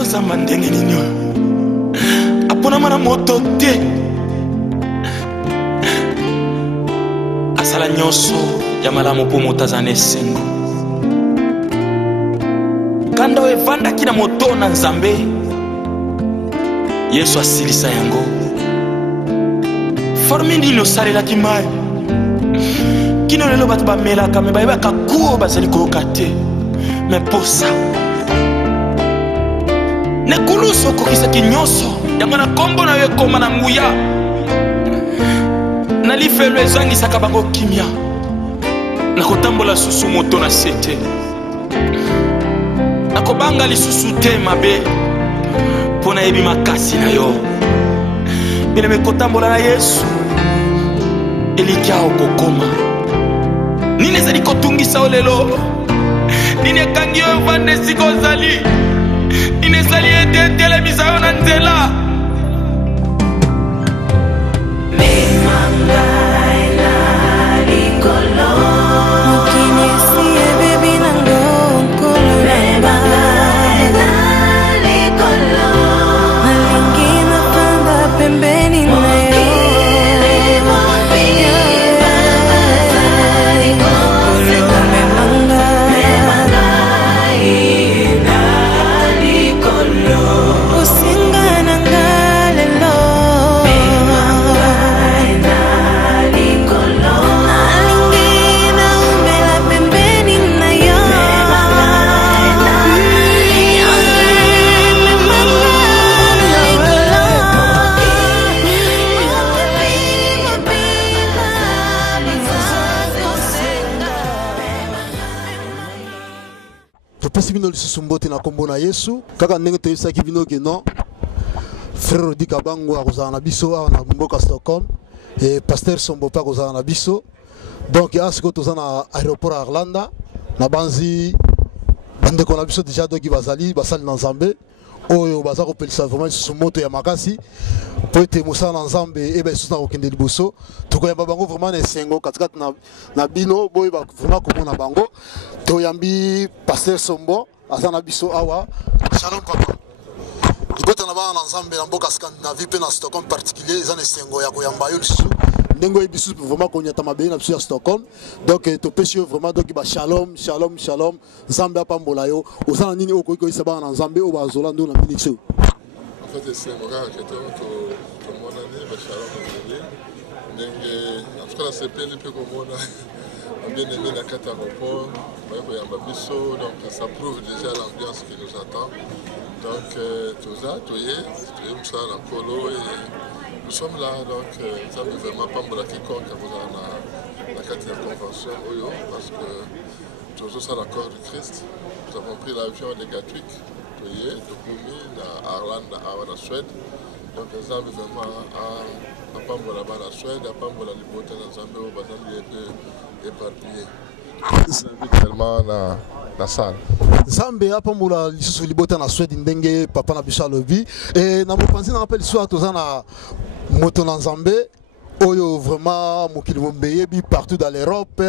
ozamba ndenge nini aponama na moto te asala nyonso ya malamu mpo moto aza na esengo kanda oyo evandaki na moto na nzambe yesu asilisa yango formi nini osalelaki mai kino lelo bato bamelaka me bayebaka kuo bazali koyoka te me posa nekulusu okokisaki nyonso yango na kombo na yo ekoma na nguya na lifelo ezangisaka bango kimia na kotambola susu moto na sete na kobanga lisusu te mabe mpo nayebi makasi na yo bileme kotambola na yesu eliki aho kokoma nini ezali kotungisa o lelo nini ekangi oyo vande esika ozali nini ezali ete etelemisa yo na nzela Topesi bino lisusu mbote na kombo na Yesu kaka ndenge toyebisaki bino ke non frère Odi Kabangu akozala na biso awa na mboka Stockholm et pasteur Sombo pa akozala na biso donc asiko toza na aéroport ya Arlanda na banzi bandeko na biso déjà doki basali na Nzambe oyo baza kopelisa vraiment lisusu moto ya makasi po ete mosala na Nzambe eba lisusu na kokende liboso tokoyamba bango vraiment na esengo katikati na bino boyeba vraiment komona bango toyambi pasteur Sombo aza na biso awa. Shalom papa libota na bana na Nzambe na mboka Scandinavie pe na Stockholm particulier eza na esengo ya koyamba yo lisusu ndenge bisu vraiment konyata mabe na biso ya Stockholm donc topesi yo vraiment donc ba shalom shalom shalom Nzambe apambola yo ozana nini okoki koyisa bana na Nzambe o bazola ndo na minixo en fait c'est mon gars que tout mon année ba shalom ndenge en tout cas c'est plein de peu comme on a bien aimé la carte aéroport donc ça prouve déjà l'ambiance qui nous attend donc tout ça tout est ça la polo et nous sommes là, donc ça ne veut vraiment pas me la quiconque la quatrième convention, parce que toujours ça l'accord du Christ. Nous avons pris l'avion de Gatwick, de Kumi, à Arlanda, à la Suède. Donc ça veut vraiment à Pambola, la Suède, à Pambola, les Botés, dans Zambie, au Bazan, éparpillé. Tellement la salle. Zambé apambola lisusu libota na Suède ndenge papa na biso alobi et na mopanzi na rappel soit toza na moto na Nzambe oyo vraiment mokili mombeyebi partout dans l'Europe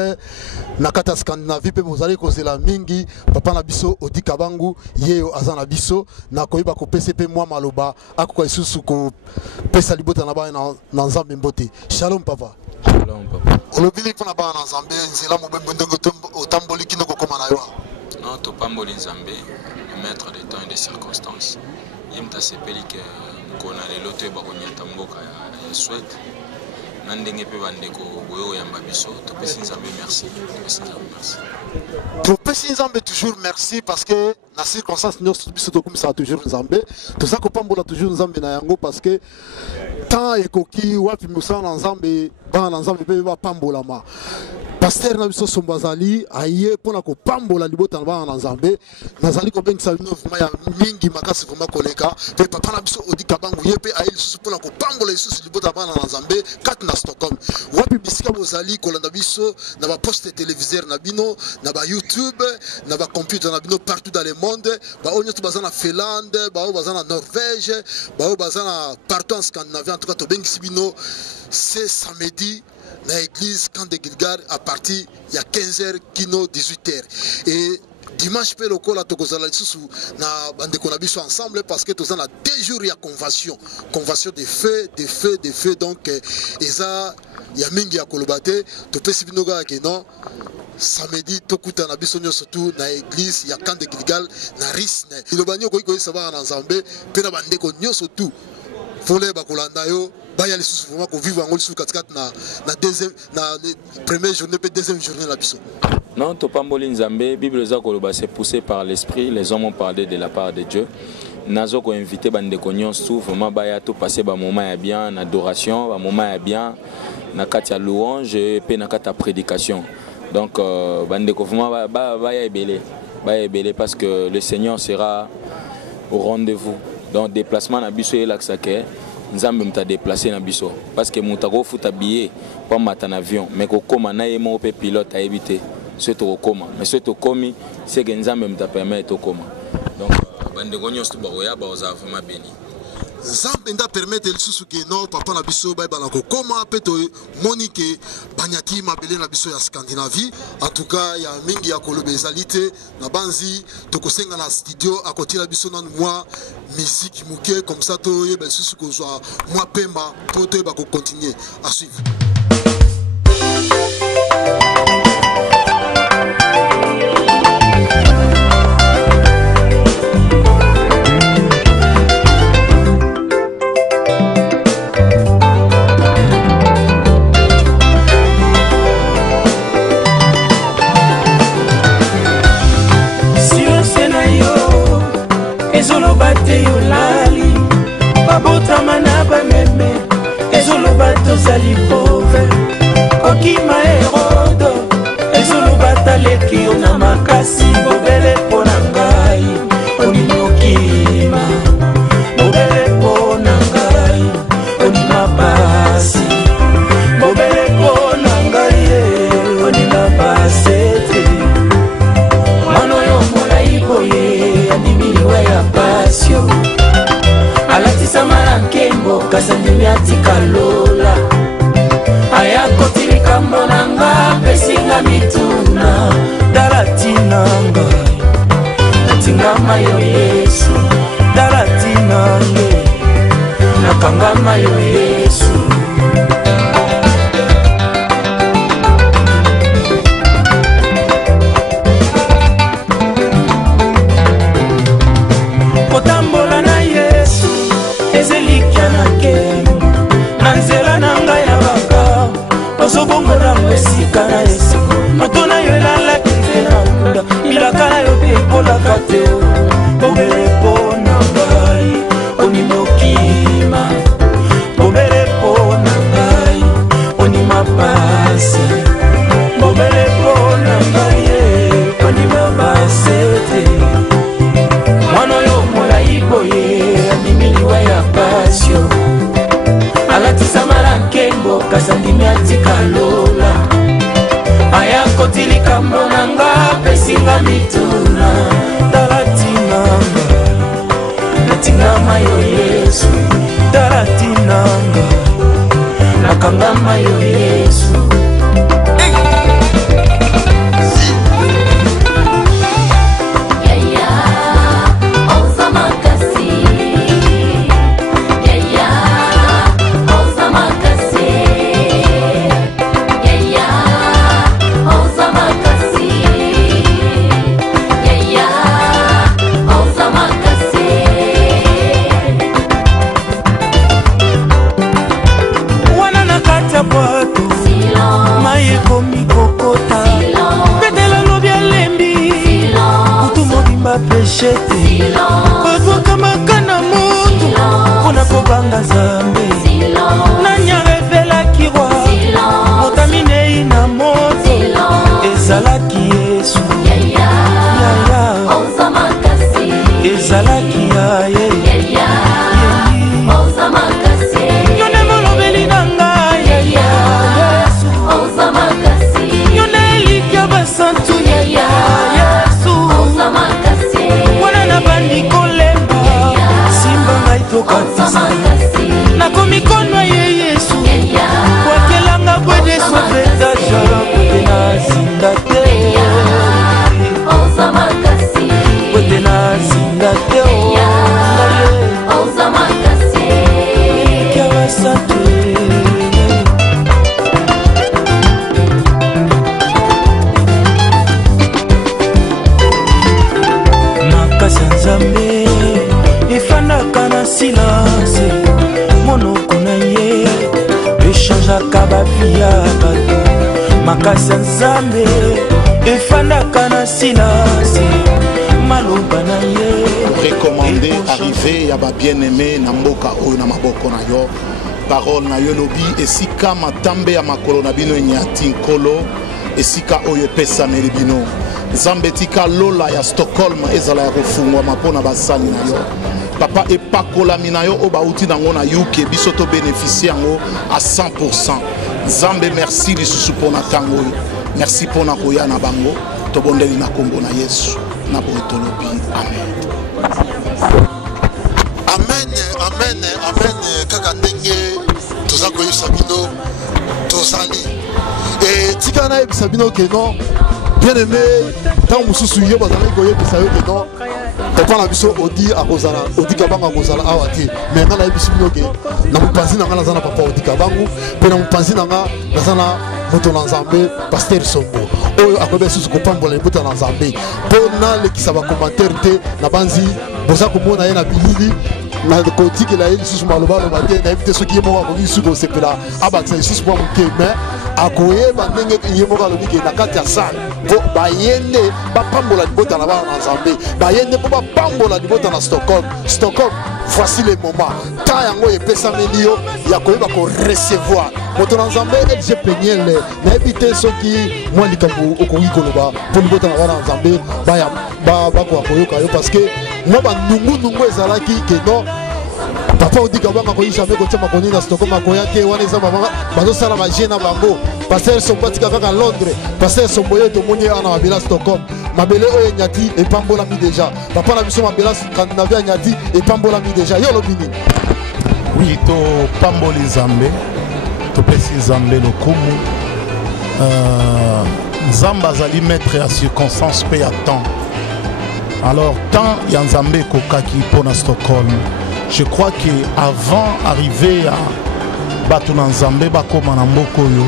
na kata Scandinavie pe bozali kozela mingi papa na biso Odi Kabangu yeyo aza na biso na koyeba kopesa pe mwa maloba akoka lisusu ko pesa libota na ba na Nzambe mbote. Shalom papa. Shalom papa. Olobili pona ba na Nzambe nzela mobembo ndenge otamboli kino kokoma na yo. Non, tu pas mboli Nzambe, maître des temps et des circonstances. Il m'a sepeli que qu'on a les lots de bakonyata mboka ya Suède. Nandenge pe bandeko boyo ya mabiso, tu peux Nzambe merci. Tu peux Nzambe toujours merci parce que na circonstance nous biso to comme ça toujours Nzambe. Tout ça ko pambola toujours Nzambe na yango parce que tant ekoki wapi musana Nzambe ba na Nzambe pe ba pambola ma. Pasteur na biso Sombazali aye pona ko pambola libota na bana Nzambe nazali ko bengisa bino vraiment ya mingi makasi vraiment koleka pe papa na biso Odi Kabangu yepe aye lisusu pona ko pambola lisusu libota na bana Nzambe kat na Stockholm wapi bisika bozali kolanda biso na ba poste téléviseur na bino na ba YouTube na ba computer na bino partout dans le monde ba onyo to bazana Finlande ba o bazana Norvège ba o bazana partout en Scandinavie en tout cas to bengisi bino c'est samedi dans l'église Camp de Gilgal à partir il y a 15h kino 18h et dimanche pe lokola tokozala lisusu na bandeko na biso ensemble parce que tozana 2 jours ya convention de feu donc eza ya mingi ya kolobate topesi binoga ke non samedi tokuta na biso nyoso tu na église ya Camp de Gilgal na Risne ilobani ko saba na Nzambe pe na bandeko nyoso tu fole bakolanda yo baya lisusu vraiment ko vivre ngol su katikati na deuxième na première journée pe deuxième journée la biso. Non, Topamboli Nzambe, Bible Zakoloba, c'est poussé par l'esprit, les hommes ont parlé de la part de Dieu. Nazo ko invité bande konyon tout vraiment baya tout passer ba moment ya bien, adoration, ba moment ya bien, na kati ya louange pe na kati ya prédication. Donc bande ko vraiment baya ebele parce que le Seigneur sera au rendez-vous. Donc déplacement na biso et l'aksake, Nzambe mta déplacer na biso parce que mutako futa billet pas matin avion mais ko koma na yemo pe pilote a éviter. Ce to koma mais ce to komi c'est que Nzambe mta permet to koma. Donc bande konyon stu baroya ba oza vraiment béni. Nzambe nda permettre lisusu ke non papa na biso ba bana ko koma pe to monique banyaki mabele na biso ya Scandinavie en tout cas ya mingi ya kolobezalité na banzi to kosenga na studio à côté la biso na moi musique muke comme ça to yeba lisusu ko zwa moi pemba pour to ba ko continuer à suivre. Zali pauvre okima erodo ezolo bataleki ona makasi bobele pona ngai onimokima bobele pona ngai onima basi bobele pona ngai onima basete mano yo molai boye andimiliwe ya pasio alatisa malankembo kasandimi atikalola aya kotili kambonanga pesinga mituna dalatinanga natingama yo Yesu dalatinange nakangama yo Yesu kotambola na Yesu ezelikia na kemo na nzela nanga ya baka osobongola mwesika na Yesu matona yo elalaki te na munda milaka na yo pe ekolaka te bobele pona ngai onimokima bobele pona ngai onima pasi bobele pona ngai onima basete mwana yo molai boye andimiliwa ya pasio alatisa malankembo kasandimi atikalola aya kotilika mbonanga pesinga mituna dalatinanga natingama yo Yesu dalatinanga nakangama yo Yesu. Kodwa kama kana mutu kuna kobanga Nzambe nanya revela kirwa motamine ina moto ezalaki Yesu ezalaki yaye yone molobeli na ngai Yesu yone elikia basantu Yesu wana na bandi kolemba simba ngai tokatisa na komikono ye Yesu wakelanga bwede sofetaja kote na zinda te nzambe efandaka na silence monoko na ye echangeaka bavi ya bato makasi ya nzambe efandaka na silence maloba na ye recommandé arrivé ya ba bien-aimé na mboka oyo na maboko na yo parole na yo lobi esika matambe ya makolo na bino enyati nkolo esika oyo epesameli bino nzambe tika lola ya Stockholm ezala ya kofungwama mpona basali na yo papa epakolami na yo oyo bauti nango na yuke biso to bénéficie yango à 100%. nzambe merci lisusu mpona ntango oyo merci mpona koya na bango tobondeli na kombo na Yesu na boye tolobi amen. Amen, amen, amen. Kaka ndenge toza koyebisa bino tozali et tika na yebisa bino ke non bien aimé ntango mosusu yo bazalaki koyebisa yo ke non papa na biso odi akozala odi kabanga akozala awa te mais nga nayebisi bino ke na mopanzi na nga naza na papa odi kabangu mpe na mopanzi na nga naza na moto na nzambe Pasteur Sombo oyo akoyeba lisusu kopambola libota na nzambe mpo nalekisa bacommentaire te na banzi boza komona ye na bilili na kotikela ye lisusu malobaloba te nayebi te soki ye moko akoki lisusu kosepela abakisa lisusu mwa moke mais akoyeba ndenge ye moko alobi ke na kati ya sale mpo baye nde bapambola libota na bana na nzambe baye nde mpo bapambola libota na Stockholm. Voici le moment ta yango epesameli yo ya koyeba korecevoir moto na nzambe LG Peniel nayebi te soki mwa likambo okoki koloba mpo libota na bana na nzambe bakoka koyoka yo parce que mwa bandungunungu ezalaki ke non papa odika banga koyi jamais kotia makoni na Stockholm akoya te wana eza bazosala magie na bango Pasteur Sombo atika kaka Londres Pasteur Sombo ye tomoni ana mabela Stockholm mabele oyo enyati epambolami deja papa na biso mabela Scandinavie enyati epambolami deja yo lobi nini? Oui, to pamboli nzambe topesi nzambe lokumu nzambe azali maître ya circonstance mpe ya temps. Alors tant ya nzambe kokaki mpona Stockholm, je crois que avant arriver à Batuna Nzambe bakoma na mboko yo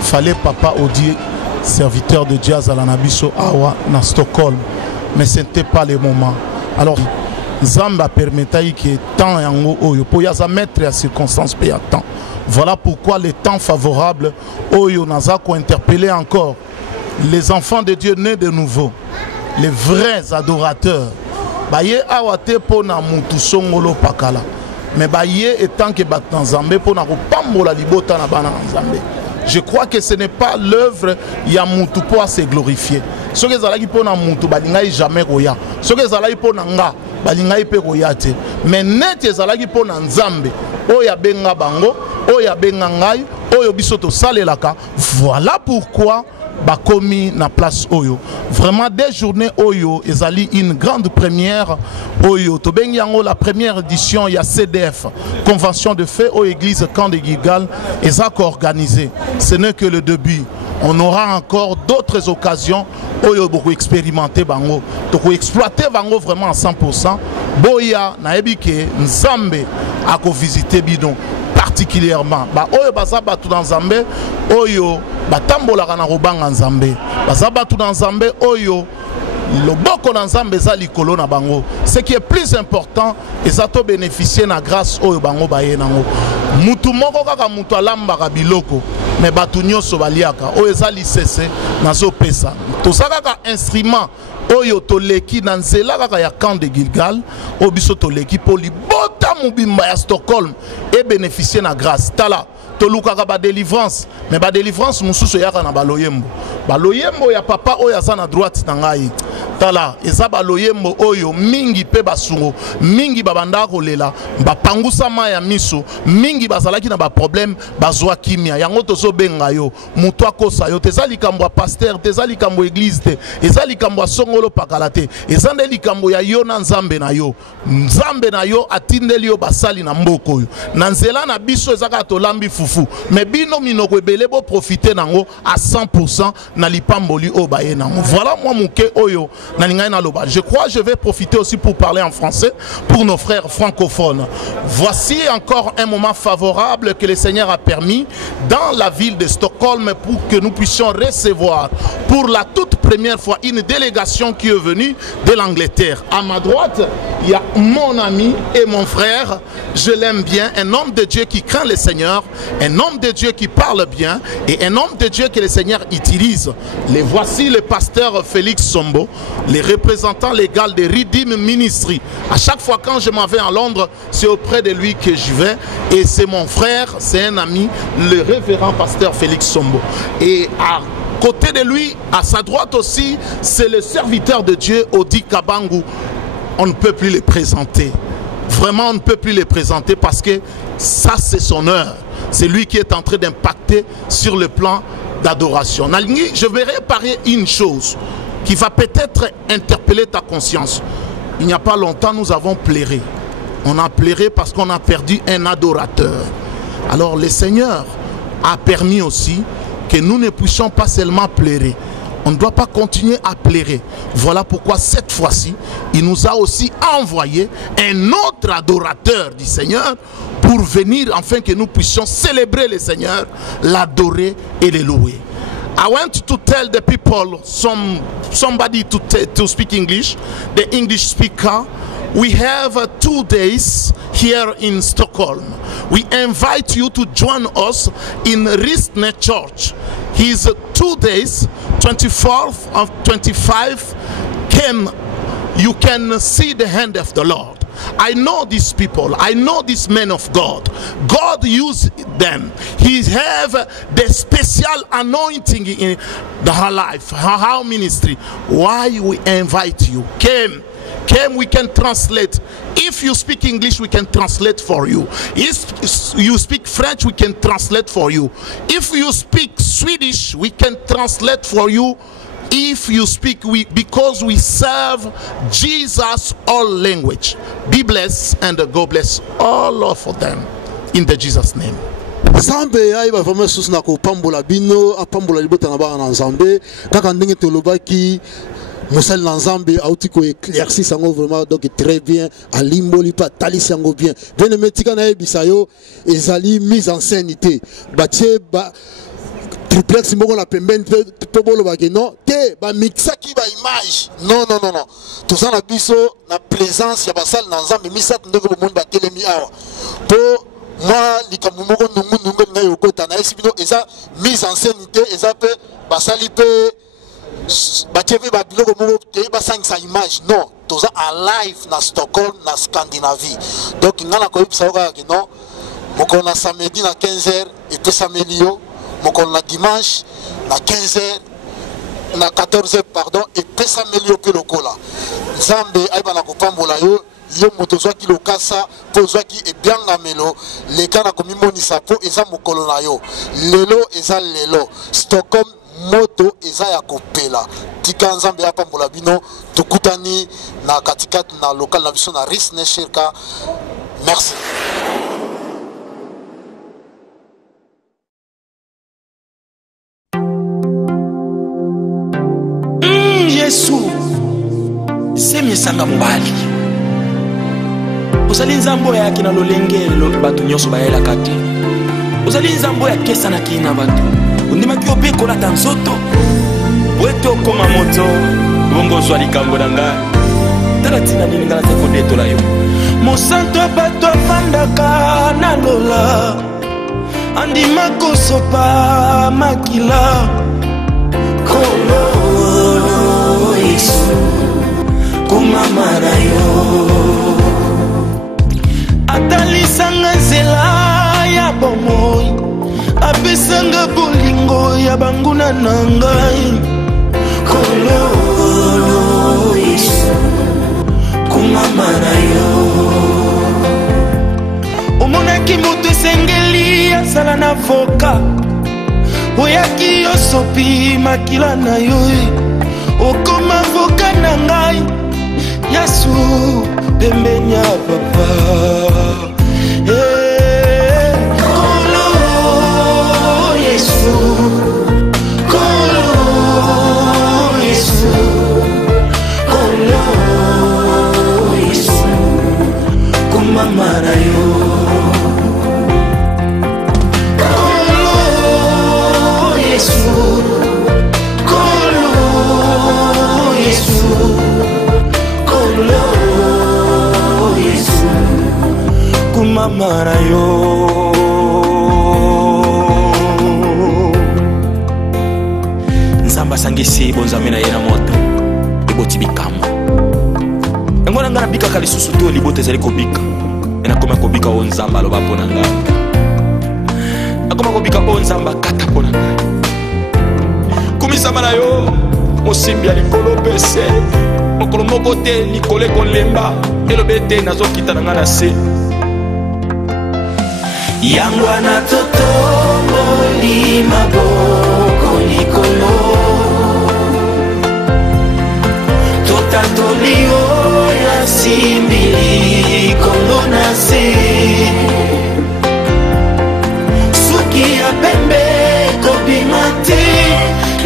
fallait papa Odi serviteur de Dieu Zalanabiso awa na Stockholm, mais ce n'était pas le moment. Alors Nzambe a permis que temps yango oyo po yaza mettre à circonstance pe ya temps. Voilà pourquoi le temps favorable oyo naza ko interpeller encore les enfants de Dieu nés de nouveau, les vrais adorateurs. Baye awate pona mutu songolo pakala mais baye etant que batna nzambe pona ko pambola libota na bana nzambe. Je crois que ce n'est pas l'œuvre ya mutu pour se glorifier. Ce que zalaki pona mutu balingai jamais koya. Ce que zalaki pona nga balingai pe koya te. Mais net zalaki pona nzambe oya benga bango oya benga ngai oyo bisoto salelaka. Voilà pourquoi bakomi na place oyo. Vraiment des journées oyo ezali une grande première oyo to bengi yango la première édition ya CDF convention de fait au église Camp de Gilgal ezako organisé. Ce n'est que le début. On aura encore d'autres occasions oyo beaucoup expérimenter bango to exploiter bango vraiment à 100%. Boya na ebike nzambe ako visiter bidon particulièrement ba oyo bazaba tout dans nzambe oyo batambolaka na robanga nzambe bazaba tout dans nzambe oyo loboko na nzambe za likolo na bango. Ce qui est plus important ezato bénéficier na grâce oyo bango baye nango mutu moko kaka mutu alambaka biloko mais batu nyonso baliaka oyo eza lisese nazo pesa tozaka kaka instrument oyo toleki na nzela kaka ya Camp de Gilgal oyo biso toleki po libota mobimba ya Stockholm et bénéficier na grâce tala tolukaka ba délivrance mais ba délivrance mususu yaka na baloyembo ya papa oyo aza na droite na ngai tala eza baloyembo oyo mingi pe basungo mingi babanda kolela bapangusa ma ya miso mingi bazalaki na ba problème bazwa kimia yango tozo benga yo mutu akosa yo teza likambo ya pasteur teza likambo église te eza likambo ya songolo pakala te eza nde likambo ya yo na nzambe na yo atindeli yo basali na mboko oyo na nzela na biso ezaka tolambi fufu mais bino minoko ebele bo profiter nango à 100% na lipamboli o baye nango. Voilà moi muke oyo na lingai na loba. Je crois que je vais profiter aussi pour parler en français pour nos frères francophones. Voici encore un moment favorable que le Seigneur a permis dans la ville de Stockholm pour que nous puissions recevoir pour la toute première fois une délégation qui est venue de l'Angleterre. À ma droite, il y a mon ami et mon frère, je l'aime bien, un homme de Dieu qui craint le Seigneur, un homme de Dieu qui parle bien et un homme de Dieu que le Seigneur utilise. Les voici le pasteur Félix Sombo, les représentants légaux de Redeem Ministry. À chaque fois quand je m'en vais à Londres, c'est auprès de lui que je vais et c'est mon frère, c'est un ami, le révérend pasteur Félix Sombo. Et à côté de lui, à sa droite aussi, c'est le serviteur de Dieu, Odi Kabangu. On ne peut plus les présenter. Vraiment, on ne peut plus les présenter parce que ça, c'est son heure. C'est lui qui est en train d'impacter sur le plan d'adoration. Je vais réparer une chose qui va peut-être interpeller ta conscience. Il n'y a pas longtemps, nous avons pleuré. On a pleuré parce qu'on a perdu un adorateur. Alors, le Seigneur a permis aussi que nous ne puissions pas seulement pleurer. On ne doit pas continuer à pleurer. Voilà pourquoi cette fois-ci, il nous a aussi envoyé un autre adorateur du Seigneur pour venir afin que nous puissions célébrer le Seigneur, l'adorer et le louer. I want to tell the people, somebody to speak English, the English speaker. We have 2 days here in Stockholm. We invite you to join us in Ristne Church. His 2 days, 24th of 25, you can see the hand of the Lord. I know these people. I know these men of God. God used them. He have the special anointing in her life, her ministry. Why we invite you? Came, we can translate. If you speak English, we can translate for you. If you speak French, we can translate for you. If you speak Swedish, we can translate for you. If you speak, because we serve Jesus all language. Be blessed and God bless all of them in the Jesus name. Nzambe aiba vraiment sous na ko pambola bino apambola libota na ba na Nzambe kaka ndenge tolobaki Moussel Nzambe a outi ko éclairci sango vraiment donc très bien à limboli pa tali sango bien bien metika na ebisayo ezali mise en scèneité batie ba triplex moko la pembeni pe bolo ba ke non te ba mixa ki ba image non tout ça na biso na présence ya basal Nzambe misat ndeko mo ba telemi awa po moi likambo moko nungu ngai okota na esibino eza mise en scèneité eza pe basali pe Batievé Babiloko Momo Teba 500 images. Non, tout ça en live na Stockholm, na Scandinavie. Donc, il y a un peu non. Moko na samedi na 15h et puis samedi moko na dimanche na 15h na 14h pardon et puis samedi pe lokola. Nzambe aiba na kopambola yo yo moto zwa ki lokasa po zwa ki e bien ngamelo le kana komi monisa po eza mokolo na yo. Lelo eza lelo. Stockholm moto eza ya kopela tika Nzambe ya pambola bino tukutani na katikati na local na biso na Ristne Shirka. Merci. Yesu semi sanga mbali uzali Nzambo ya kina lolenge lo batu nyoso bayela kati uzali Nzambo ya kesa na kina batu undima kiope kola tansoto weto koma moto bongo swali kambo nanga tala tina nini ngala teko deto la yo mosanto bato fandaka na lola andima kosopa makila kolo Yesu kumama na yo atalisanga nzela ya bomoi apesanga bolingo ya banguna na ngai kolo Yesu kumama na yo omonaki moto esengeli asala na voka oyaki yosopi makila na yo okoma voka na ngai Yesu pembeni ya papa kolo Yesu kolo Yesu kolo Yesu kumama na yo kolo Yesu kolo mama na yo. Nzamba sangisi bonzambe na ye na moto eboti bikama ngona ngana bika kali susu to libote zali kobika ena koma kobika o nzamba loba pona nga akoma kobika o nzamba kata pona nga kumisama na yo mosimbi alikolo pese mokolo moko te likole kolemba elobete nazokita na nga na se yangwa na toto moli maboko likolo tota tolio ya simbili kolo na se suki ya pembe kobima te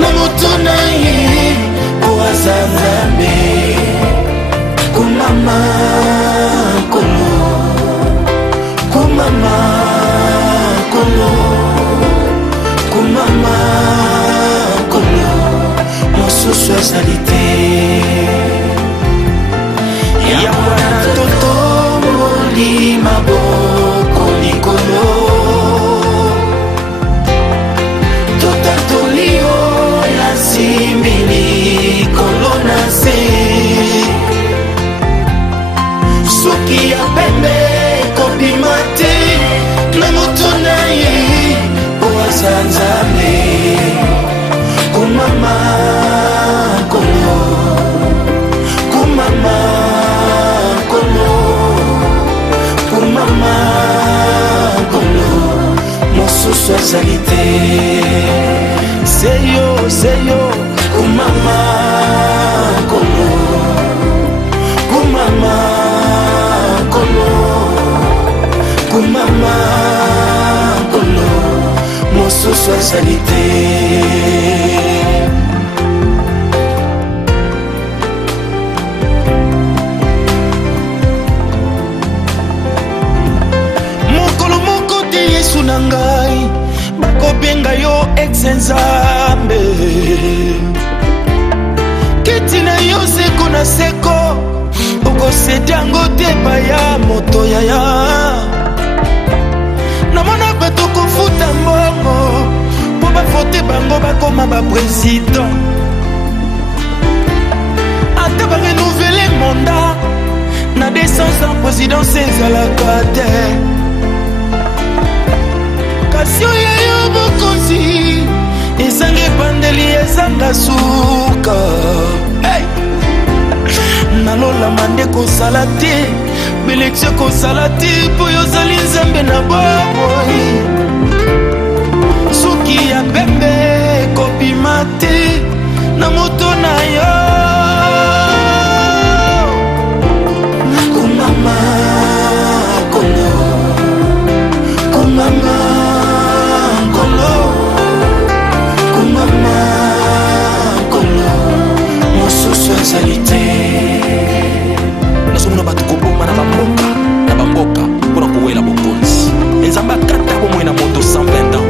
na moto na ye koaza nzambe kumama kolo kumama kolo kumama kolo mosusu azali te yangwa na toto moli maboko likolo tota tolio ya simbili kolo na se suki ya pembe kobima te na moto na ye oaza nzambe kumama kolo kumama kolo kumama kolo mosusu azali te seyo kumama kolo kumama kolo kumama kolo mosusu azali te mokolo moko te yesu na ngai bakobenga yo ex-nzambe kiti na yo seko na seko okosedi yango te baya moto yaya namona bato kofuta mbongo mpo bafote bango bakoma bapresident ata barenouvele manda na 200 ans présidence ezalaka te kasi oyo yo bokonzi ezanga ebandeli ezanga suka hey! nalolama nde kosala te belektio kosala te mpo yozali nzambe na boboyi suki ya pembe kobima te na moto na yo kumama kolo kumama kolo kumama kolo mosusu azali te nasomona bato koboma na bamboka mpona kowela bokonzi enzambe akata bomoi na moto 120 ans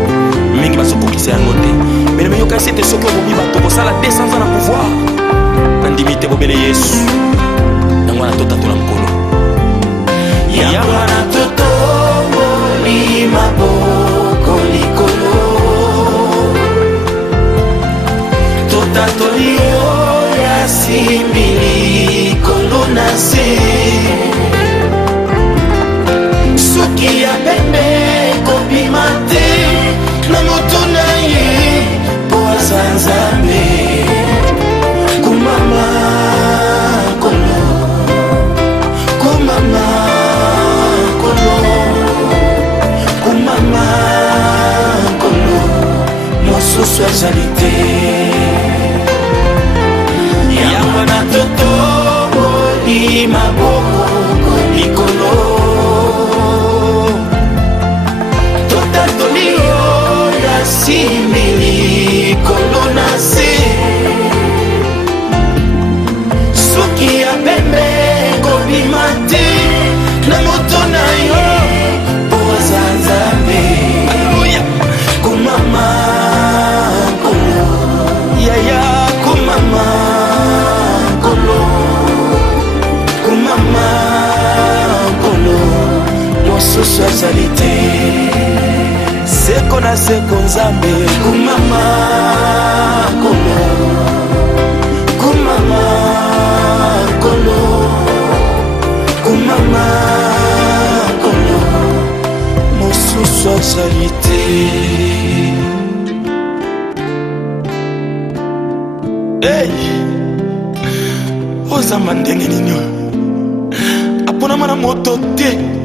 mingi bazokokisa yango te mene meyoka esi ete soki obomi bato kosala 200 ans na pouvoir nandimi te bobele yesu yango wana totatola mokolo yango wana totomoli maboko likolo totatoli yo ya simbili kolo na se suki ya pembe kobima te na moto na ye po aza nzambe kumama kolo kumama kolo kumama kolo mosusu azali te yango na toto moli maboko likolo totatoli yo ya simbili kolo na se suki ya pembe kobima te na moto na yo po aza nzambe kumama kolo yaya kumama kolo kumama mosusu azali te seko na seko nzambe kumama kolo kumama kolo kumama kolo mosusu azali te. Hey, ozamba ndenge nini apona mana moto te